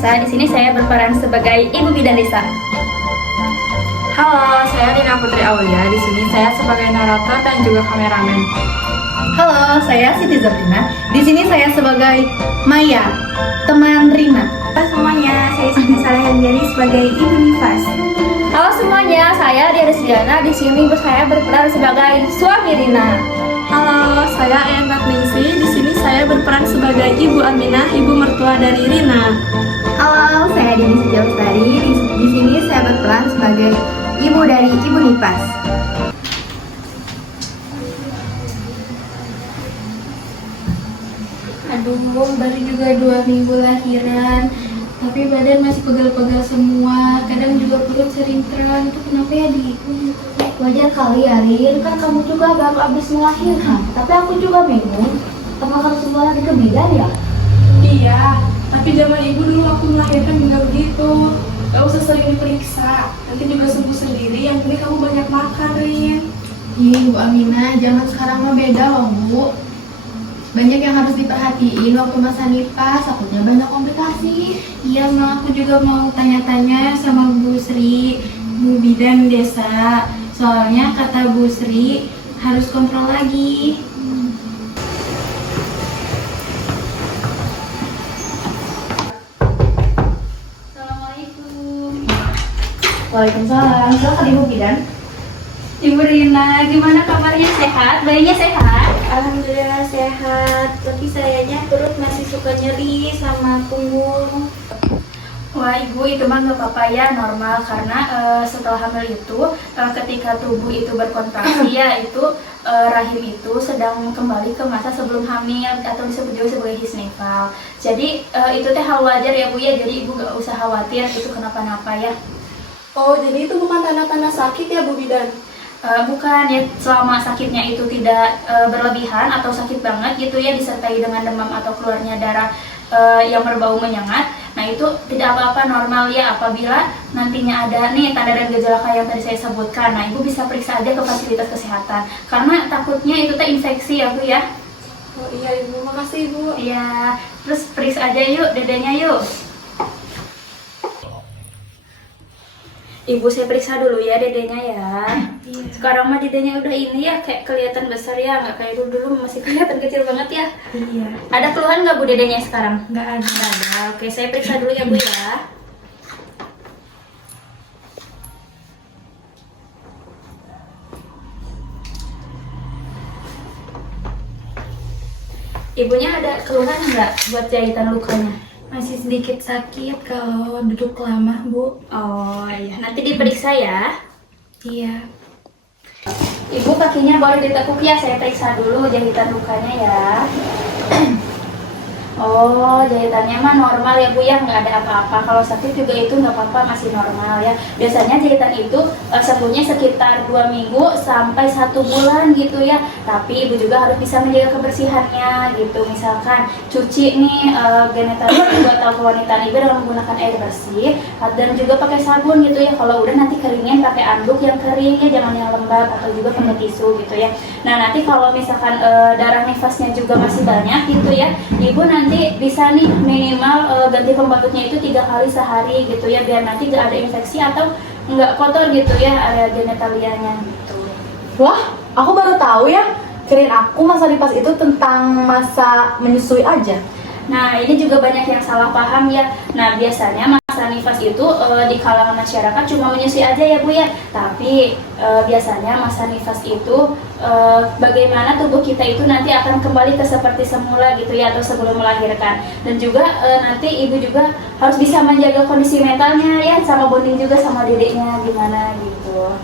Vanessa. Di sini saya berperan sebagai ibu bidan desa. Halo, saya Rina Putri Aulia. Di sini saya sebagai narator dan juga kameramen. Halo, saya Siti Zabrina. Di sini saya sebagai Maya, teman Rina. Halo semuanya, saya Siti Salahanjani sebagai Ibu Nifas. Halo semuanya, saya Dia Resdiana. Di sini saya berperan sebagai suami Rina. Halo, saya Ayan Ratningsi. Di sini saya berperan sebagai Ibu Aminah, ibu mertua dari Rina. Halo, saya Dini Sejawastari. Di sini saya berperan sebagai ibu dari Ibu Nifas. Aduh, baru juga 2 minggu lahiran, tapi badan masih pegal-pegal semua. Kadang juga perut sering kram. Itu kenapa ya, Di? Wajar kali ya, Rin. Kan kamu juga baru habis melahirkan. Tapi aku juga bingung. Apa harus semua lagi ke bidan ya? Iya, tapi zaman ibu dulu waktu melahirkan juga begitu. Gak usah sering diperiksa, nanti juga sembuh sendiri. Yang penting kamu banyak makan, Rin. Ih, Bu Aminah, zaman sekarang mah beda loh, Bu. Banyak yang harus diperhatiin waktu masa nifas, takutnya banyak komplikasi. Iya, Ma, aku juga mau tanya-tanya sama Bu Sri, Bu Bidan Desa. Soalnya kata Bu Sri harus kontrol lagi. Assalamualaikum. Waalaikumsalam. Silakan Ibu Bidan. Ibu Rina, gimana kabarnya? Sehat? Bayinya sehat? Alhamdulillah sehat, tapi sayangnya perut masih suka nyeri sama punggung. Wah ibu, itu mah nggak apa-apa ya, normal. Karena setelah hamil itu, ketika tubuh itu berkontraksi ya, itu rahim itu sedang kembali ke masa sebelum hamil atau disebut juga sebagai hisnefal. Jadi itu teh hal wajar ya Bu ya, jadi ibu nggak usah khawatir itu kenapa-napa ya. Oh, jadi itu bukan tanda-tanda sakit ya, Bu Bidan? Bukan ya, selama sakitnya itu tidak berlebihan atau sakit banget gitu ya, disertai dengan demam atau keluarnya darah yang berbau menyengat. Nah itu tidak apa-apa, normal ya. Apabila nantinya ada nih tanda dan gejala kayak yang tadi saya sebutkan, nah ibu bisa periksa aja ke fasilitas kesehatan, karena takutnya itu teh infeksi ya Bu ya. Oh iya Ibu, makasih Ibu. Iya, terus periksa aja yuk dedenya yuk. Ibu saya periksa dulu ya dedenya ya. Sekarang mah dedenya udah ini ya, kayak kelihatan besar ya, nggak kayak dulu masih kelihatan kecil banget ya. Iya. Ada keluhan nggak Bu dedenya sekarang? Nggak ada. Nggak ada. Oke, saya periksa dulu ya Bu ya. Ibunya ada keluhan nggak buat jahitan lukanya? Masih sedikit sakit kalau duduk lama, Bu. Oh iya, nanti diperiksa ya. Iya. Ibu kakinya boleh ditekuk ya, saya periksa dulu jahitan lukanya ya. Oh, jahitannya mah normal ya Bu ya, nggak ada apa-apa. Kalau sakit juga itu nggak apa-apa, masih normal ya. Biasanya jahitan itu sembuhnya sekitar 2 minggu sampai 1 bulan gitu ya. Tapi Ibu juga harus bisa menjaga kebersihannya gitu. Misalkan cuci nih genital Ibu atau kewangitan Ibu dengan menggunakan air bersih dan juga pakai sabun gitu ya. Kalau udah nanti keringin pakai anduk yang kering ya, jangan yang lembab, atau juga pakai tisu gitu ya. Nah nanti kalau misalkan darah nifasnya juga masih banyak gitu ya, Ibu nanti bisa nih minimal ganti pembalutnya itu 3 kali sehari gitu ya, biar nanti gak ada infeksi atau nggak kotor gitu ya area genitalianya gitu. Wah, aku baru tahu ya. Kirain aku masa nifas itu tentang masa menyusui aja. Nah ini juga banyak yang salah paham ya. Nah biasanya masa nifas itu di kalangan masyarakat cuma menyusui aja ya Bu ya. Tapi biasanya masa nifas itu bagaimana tubuh kita itu nanti akan kembali ke seperti semula gitu ya, atau sebelum melahirkan. Dan juga nanti ibu juga harus bisa menjaga kondisi mentalnya ya, sama bonding juga sama dedeknya gimana gitu.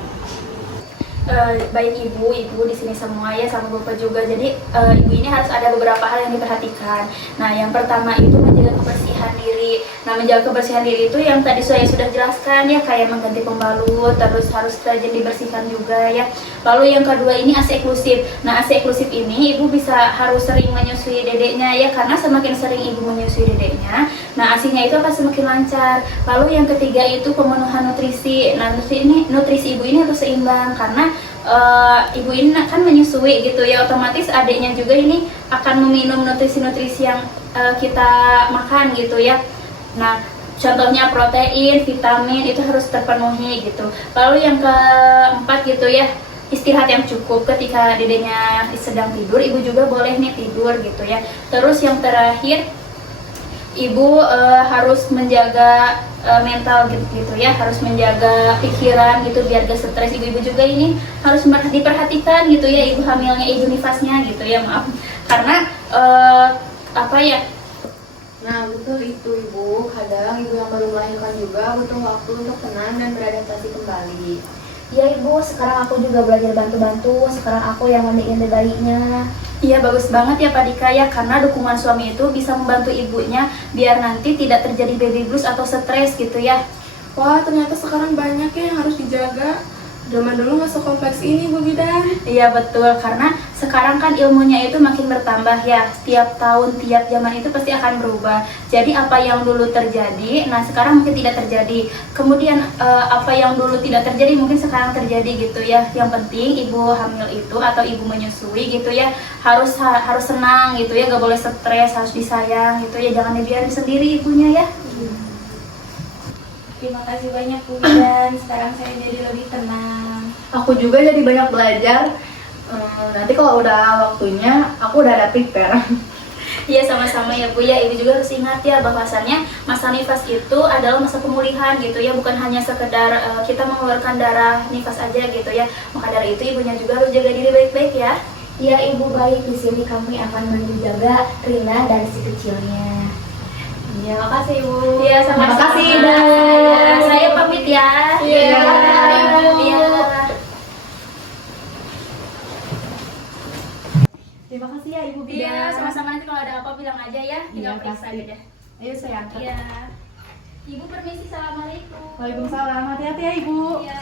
Baik ibu di sini semua ya, sama bapak juga. Jadi ibu ini harus ada beberapa hal yang diperhatikan. Nah yang pertama itu menjaga kebersihan diri. Nah menjaga kebersihan diri itu yang tadi saya sudah jelaskan ya, kayak mengganti pembalut, terus harus rajin dibersihkan juga ya. Lalu yang kedua ini ASI eksklusif. Nah ASI eksklusif ini ibu bisa harus sering menyusui dedeknya ya, karena semakin sering ibu menyusui dedeknya, nah ASInya itu akan semakin lancar. Lalu yang ketiga itu pemenuhan nutrisi. Nah nutrisi ibu ini harus seimbang, karena ibu ini kan menyusui gitu ya, otomatis adiknya juga ini akan meminum nutrisi-nutrisi yang kita makan gitu ya. Nah contohnya protein, vitamin itu harus terpenuhi gitu. Lalu yang keempat gitu ya, istirahat yang cukup. Ketika dedenya sedang tidur, ibu juga boleh nih tidur gitu ya. Terus yang terakhir, ibu harus menjaga mental gitu ya, harus menjaga pikiran gitu biar gak stres. Ibu-ibu juga ini harus diperhatikan gitu ya, ibu hamilnya, ibu nifasnya gitu ya, maaf. Karena apa ya? Nah, betul itu Ibu. Kadang ibu yang baru melahirkan juga butuh waktu untuk tenang dan beradaptasi kembali. Iya ibu, sekarang aku juga belajar bantu-bantu. Sekarang aku yang mandiin bayinya. Iya bagus banget ya Pak Dika ya, karena dukungan suami itu bisa membantu ibunya biar nanti tidak terjadi baby blues atau stres gitu ya. Wah, ternyata sekarang banyak ya yang harus dijaga. Zaman dulu nggak sekompleks ini, Bu Bidan. Iya betul, karena sekarang kan ilmunya itu makin bertambah ya. Tiap tahun, tiap zaman itu pasti akan berubah. Jadi apa yang dulu terjadi, nah sekarang mungkin tidak terjadi. Kemudian apa yang dulu tidak terjadi mungkin sekarang terjadi gitu ya. Yang penting ibu hamil itu atau ibu menyusui gitu ya, harus senang gitu ya, gak boleh stres, harus disayang gitu ya. Jangan dibiarin sendiri ibunya ya. Terima kasih banyak Bu Bidan. Sekarang saya jadi lebih tenang. Aku juga jadi banyak belajar. Nanti kalau udah waktunya, aku udah ada prepare. Iya sama-sama ya Bu ya, ibu juga harus ingat ya bahwasannya masa nifas itu adalah masa pemulihan gitu ya, bukan hanya sekedar kita mengeluarkan darah nifas aja gitu ya. Maka dari itu ibunya juga harus jaga diri baik-baik ya. Iya ibu, baik. Di sini kami akan menjaga Rina dan si kecilnya. Ya, makasih Ibu. Iya sama-sama. Terima kasih, Bu. Saya pamit ya. Iya. Iya. Terima kasih ya Ibu Bidan. Iya sama-sama, nanti kalau ada apa bilang aja ya, tinggal Iya, periksa pasti. aja. Ayo saya angkat. Iya. Ibu permisi, assalamualaikum. Waalaikumsalam. Hati-hati ya Ibu. Iya.